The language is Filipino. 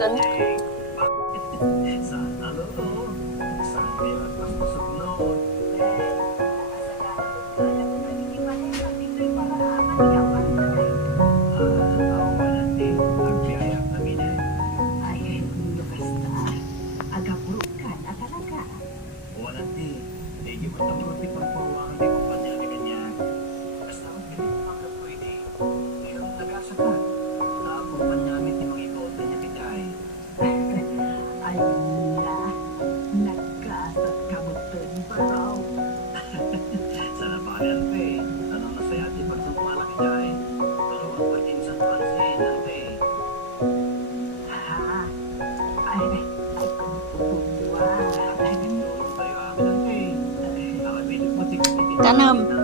kan. Sana lolo. Saan kaya mas masugno? Tao ba natin? Ang biyaya kami na. Ay, basta. Agapurukan at talaga. Wala natin. Hindi mo kami magpipagpawakan di kumpanya na ganyan. Basta hindi mo magkapwede. Ngayon nag-asa ka. Nakakumpanya namin yung mga ikote niya kitay. Ay, nagkasat kabutin pa raw. Sana pa ate. Anong nasaya atin pag sumala kitay? Pero ang pwede sa pansin ate. Ha? Ay, kumpuwa. Tulong tayo amin ate. Nakabili mo tigil. Tanam.